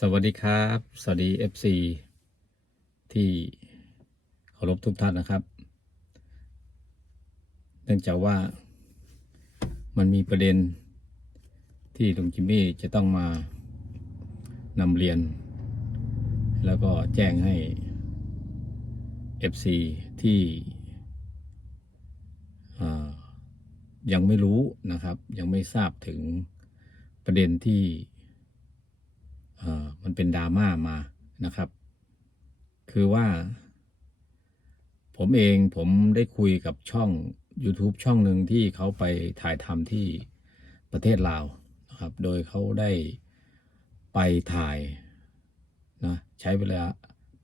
สวัสดีครับ สวัสดี FC ที่เคารพทุกท่านนะครับ เนื่องจากว่ามันมีประเด็นที่ลุงจิมมี่จะต้องมานำเรียน แล้วก็แจ้งให้ FC ที่อ่ยังไม่รู้นะครับ ยังไม่ทราบถึงประเด็นที่ มันเป็นดราม่ามานะครับ คือว่า ผมเองผมได้คุยกับช่อง YouTube ช่องหนึ่งที่เขาไปถ่ายทำที่ประเทศลาวนะครับ โดยเขาได้ไปถ่ายนะใช้เวลา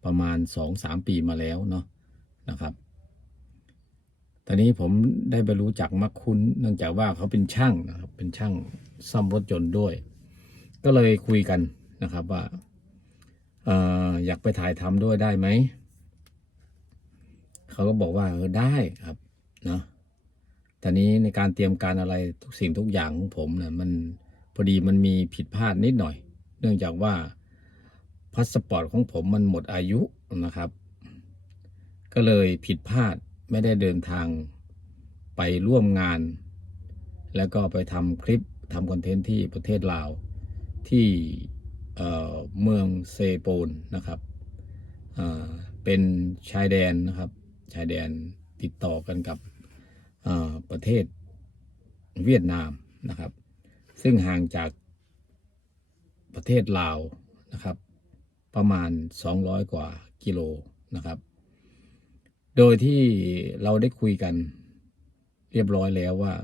ประมาณ 2-3 ปีมาแล้วเนาะนะครับตอนนี้ผมได้ไปรู้จักมักคุ้นเนื่องจากว่าเขาเป็นช่างนะครับ เป็นช่างซ่อมรถยนต์ด้วย ก็เลยคุยกัน นะครับว่าเอออยากไปถ่ายทำด้วยได้ไหม เขาก็บอกว่าเออได้ครับเนาะแต่นี้ในการเตรียมการอะไรทุกสิ่งทุกอย่างของผมเนะ่ยมันพอดีมันมีผิดพลาดนิดหน่อย เนื่องจากว่าพาสปอร์ตของผมมันหมดอายุนะครับ ก็เลยผิดพลาดไม่ได้เดินทางไปร่วมงาน แล้วก็ไปทำคลิปทำคอนเทนต์ที่ประเทศลาวที่ เมืองเซโปนนะครับเป็นชายแดนนะครับชายแดนติดต่อกันกับประเทศเวียดนามนะครับ ซึ่งห่างจากประเทศลาวนะครับ ประมาณ 200 กว่ากิโลนะครับ โดยที่เราได้คุยกันเรียบร้อยแล้วว่า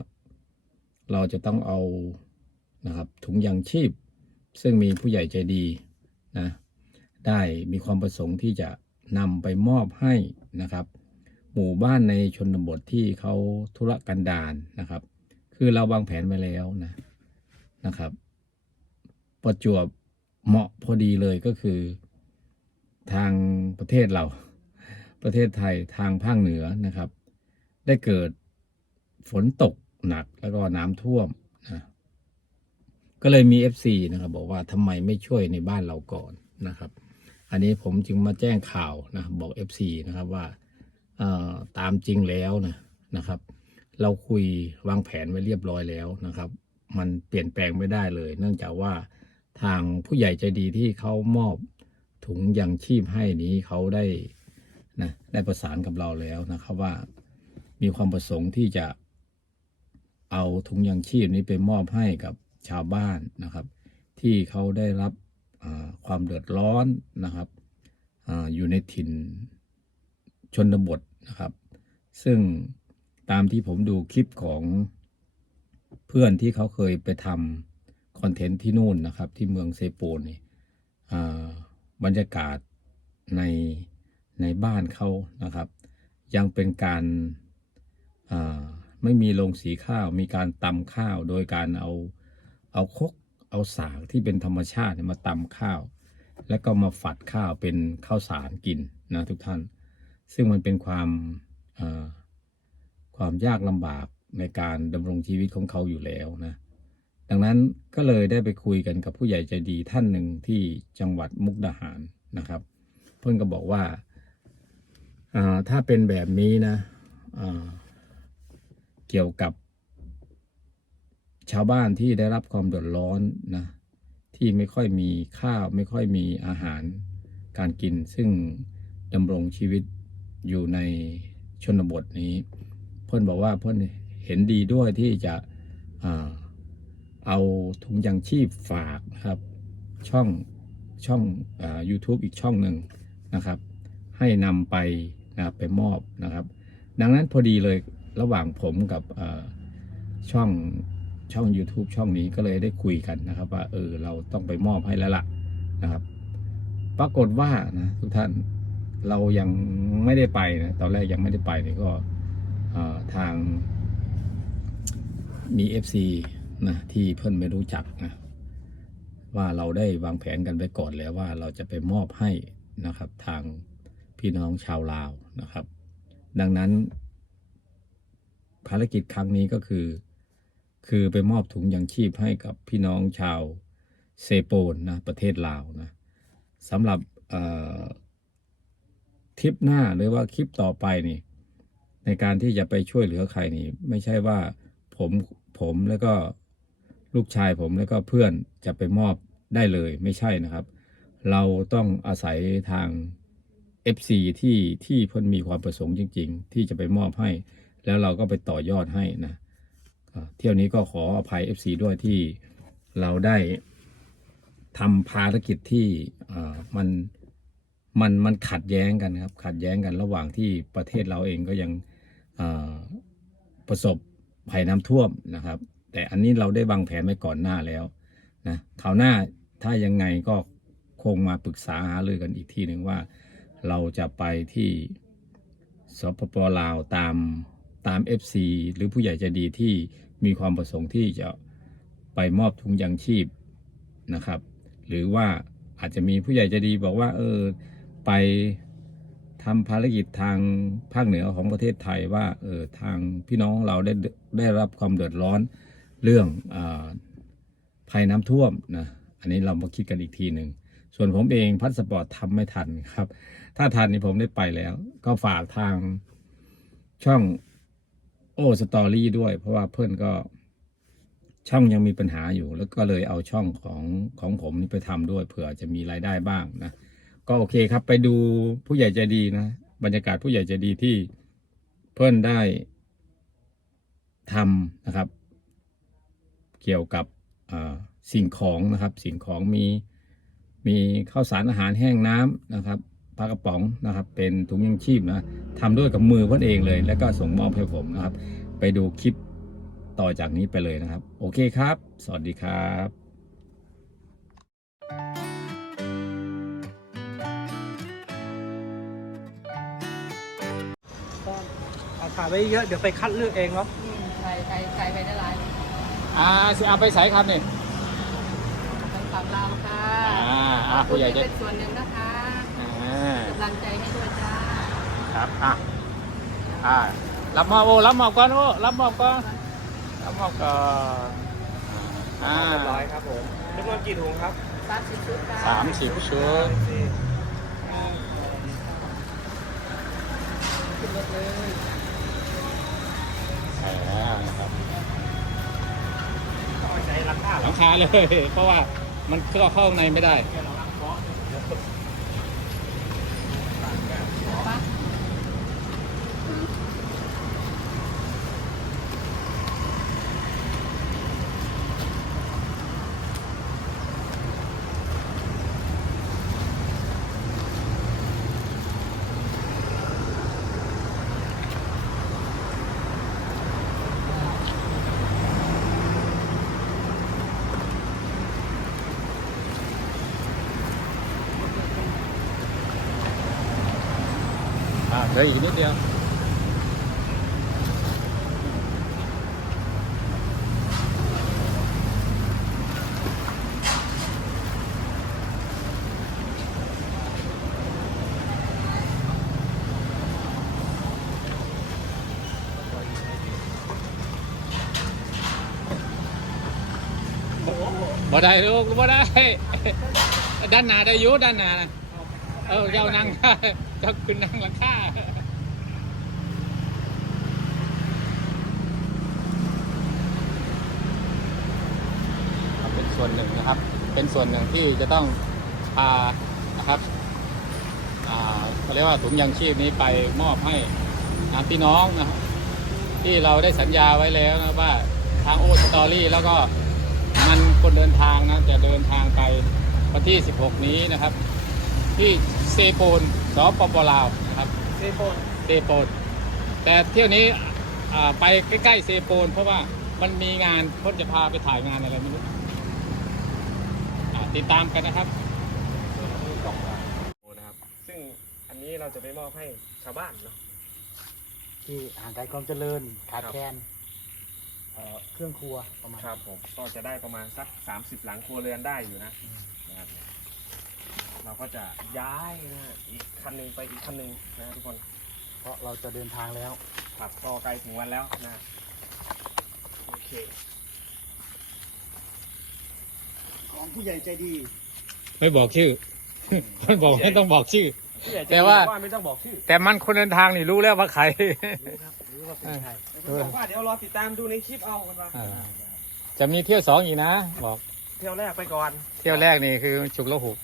เราจะต้องเอานะครับถุงยางชีพ ซึ่งมีผู้ใหญ่ใจดีนะได้มีความประสงค์ที่จะนำไปมอบให้นะครับ หมู่บ้านในชนบทที่เขาธุรกันดารนะครับ คือเราวางแผนไว้แล้วนะนะครับ ประจวบเหมาะพอดีเลยก็คือ ทางประเทศเรา ประเทศไทยทางภาคเหนือนะครับ ได้เกิดฝนตกหนักแล้วก็น้ำท่วมนะ ก็เลยมี FC นะครับ บอกว่าทำไมไม่ช่วยในบ้านเราก่อนนะครับ อันนี้ผมจึงมาแจ้งข่าวนะบอก FC นะครับว่าตามจริงแล้วนะนะครับ เราคุยวางแผนไว้เรียบร้อยแล้วนะครับ มันเปลี่ยนแปลงไม่ได้เลย เนื่องจากว่าทางผู้ใหญ่ใจดีที่เขามอบถุงยางชีพให้นี้เขาได้นะได้ประสานกับเราแล้วนะครับว่ามีความประสงค์ที่จะเอาถุงยางชีพนี้ไปมอบให้กับ ชาวบ้านนะครับ ที่เขาได้รับความเดือดร้อนนะครับออยู่ในถิ่นชนบทนะครับ ซึ่งตามที่ผมดูคลิปของเพื่อนที่เขาเคยไปทำคอนเทนต์ที่นู่นนะครับ ที่เมืองเซโปนนี่บรรยากาศในในบ้านเขานะครับ ยังเป็นการาไม่มีโรงสีข้าว มีการตำข้าวโดยการเอา เอาคกเอาสากที่เป็นธรรมชาติมาตำข้าว แล้วก็มาฝัดข้าวเป็นข้าวสารกินนะทุกท่าน ซึ่งมันเป็นความความยากลำบากในการดำรงชีวิตของเขาอยู่แล้วนะ ดังนั้นก็เลยได้ไปคุยกันกับผู้ใหญ่ใจดีท่านหนึ่งที่จังหวัดมุกดาหารนะครับ เพื่อนก็บอกว่าถ้าเป็นแบบนี้นะเกี่ยวกับ ชาวบ้านที่ได้รับความเดือดร้อนนะที่ไม่ค่อยมีข้าวไม่ค่อยมีอาหารการกิน ซึ่งดำรงชีวิตอยู่ในชนบทนี้ เพื่อนบอกว่าเพื่อนเห็นดีด้วยที่จะอเอาถุงยางชีพฝากนะครับช่องช่องอ YouTube อีกช่องหนึ่งนะครับ ให้นำไปนะไปมอบนะครับ ดังนั้นพอดีเลยระหว่างผมกับช่อง ช่อง YouTube ช่องนี้ก็เลยได้คุยกันนะครับ ว่าเออเราต้องไปมอบให้แล้วล่ะนะครับ ปรากฏว่านะทุกท่านเรายังไม่ได้ไปนะตอนแรกยังไม่ได้ไปเนี่ยก็ทางมี FC นะที่เพิ่อนไม่รู้จักนะว่าเราได้วางแผนกันไปก่อนแล้วว่าเราจะไปมอบให้นะครับ ทางพี่น้องชาวลาวนะครับ ดังนั้น ภารกิจครั้งนี้ก็คือ คือไปมอบถุงยางชีพให้กับพี่น้องชาวเซโปนนะประเทศลาวนะสำหรับทริปหน้าหรือว่าคลิปต่อไปนี่ ในการที่จะไปช่วยเหลือใครนี่ ไม่ใช่ว่าผมผมแล้วก็ลูกชายผมแล้วก็เพื่อนจะไปมอบได้เลยไม่ใช่นะครับ เราต้องอาศัยทาง FC ที่ที่เพิ่นมีความประสงค์จริง ๆ ที่จะไปมอบให้ แล้วเราก็ไปต่อยอดให้นะ เที่ยวนี้ก็ขออภัย FC ด้วยที่เราได้ทำภารกิจที่มันมันมันขัดแย้งกันครับ ขัดแย้งกันระหว่างที่ประเทศเราเองก็ยังประสบภัยน้ำท่วมนะครับ แต่อันนี้เราได้วางแผนไว้ก่อนหน้าแล้วนะคราวหน้าถ้ายังไงก็คงมาปรึกษาหารือกันอีกทีหนึ่งว่า เราจะไปที่สปปลาวตามตาม FC หรือผู้ใหญ่ใจดีที่ มีความประสงค์ที่จะไปมอบถุงยางชีพนะครับ หรือว่าอาจจะมีผู้ใหญ่ใจดีบอกว่าเออไปทำภารกิจทางภาคเหนือของประเทศไทยว่าเออทางพี่น้องเราได้ได้รับความเดือดร้อนเรื่องอภัยน้ำท่วมนะอันนี้เรามาคิดกันอีกทีหนึ่งส่วนผมเองพัสปอร์ตทำไม่ทันครับ ถ้าทันนี่ผมได้ไปแล้ว ก็ฝากทางช่อง โอ้สตอรี่ด้วย เพราะว่าเพื่อนก็ช่องยังมีปัญหาอยู่ แล้วก็เลยเอาช่องของของผมนี่ไปทำด้วยเผื่อจะมีรายได้บ้างนะก็โอเคครับ ไปดูผู้ใหญ่ใจดีนะบรรยากาศผู้ใหญ่ใจดีที่เพื่อนได้ทำนะครับ เกี่ยวกับสิ่งของนะครับ สิ่งของมีมีข้าวสารอาหารแห้งน้ำนะครับ ปลากระป๋องนะครับ เป็นถุงยังชีพนะทำด้วยกับมือเพื่อนเองเลย แล้วก็ส่งมอบให้ผมนะครับ ไปดูคลิปต่อจากนี้ไปเลยนะครับ โอเคครับ สวัสดีครับก็เอาถ่ายไว้เยอะเดี๋ยวไปคัดเลือกเองเนาะอืมใส่ใส่ใส่ไปได้หลายอ่าสิเอาไปใส่ครับนี่ทางฝั่งเราค่ะอ่าอ่าผู้ใหญ่จะเป็นส่วนหนึ่งนะคะอ่ากำลังใจให้ด้วยจ้าครับอะอ่ารับมอบโอ้รับมอบก่อนโอ้รับมอบก่อนรับมอบก่อนอ่าเรียบร้อยครับผมจำนวนกี่ถุงครับสามสิบชุดค่ะสามสิบชุดขึ้นรถเลยใช่แล้วนะครับต้องใช้ราคาหลังคาเลย เพราะว่ามันเข้าเข้าในไม่ได้ ปะ อ่าเหลืออีกนิดเดียวบ่ได้ลู กบ่ได้ด้านหน้าได้อยุด้านหน้านะเออเจ้านั่งเจ้าขึ้นนั่งหลังคาเป็นส่วนหนึ่งนะครับ เป็นส่วนหนึ่งที่จะต้องพานะครับเขาเรียกว่าถุงยางชีพนี้ไปมอบให้นะพี่น้องนะครับที่เราได้สัญญาไว้แล้วนะว่าทางโอสตอรี่แล้วก็มันคนเดินทางนะจะเดินทางไปวันที่ 16 นี้นะครับ ที่เซโปนสปปลาวนะครับเซโปนเซโปนแต่เที่ยวนี้อ่าไปใกล้ๆเซโปน เพราะว่ามันมีงานเพ่นจะพาไปถ่ายงานอะไรไม่รู้อ่าติดตามกันนะครับนะครับ ซึ่งอันนี้เราจะไปมอบให้ชาวบ้านเนาะที่ห่างไกลความเจริญขาดครับแคลนเอ่อเครื่องครัวประมาณครับผมก็จะได้ประมาณสัก 30 หลังครัวเรือนได้อยู่นะนะครับ เราก็จะย้ายนะฮะอีกคันหนึ่งไปอีกคันหนึ่งนะทุกคนเพราะเราจะเดินทางแล้วขับก็ใกล้ถึงวันแล้วนะ โอเคก็ของผู้ใหญ่ใจดีไม่บอกชื่อ มันบอกไม่ต้องบอกชื่อ ผู้ใหญ่ใจแต่ดีว่าบอกว่า ไม่ต้องบอกชื่อแต่มันคนเดินทางนี่รู้แล้วว่าใคร รู้ครับรู้ว่าเป็นใครเออ บอกว่าเดี๋ยวรอติดตามดูในคลิปเอากันว่าอ่าจะมีเที่ยวสองอีกนะ บอกเที่ยวแรกไปก่อน เที่ยวแรกนี่คือฉุกละหุก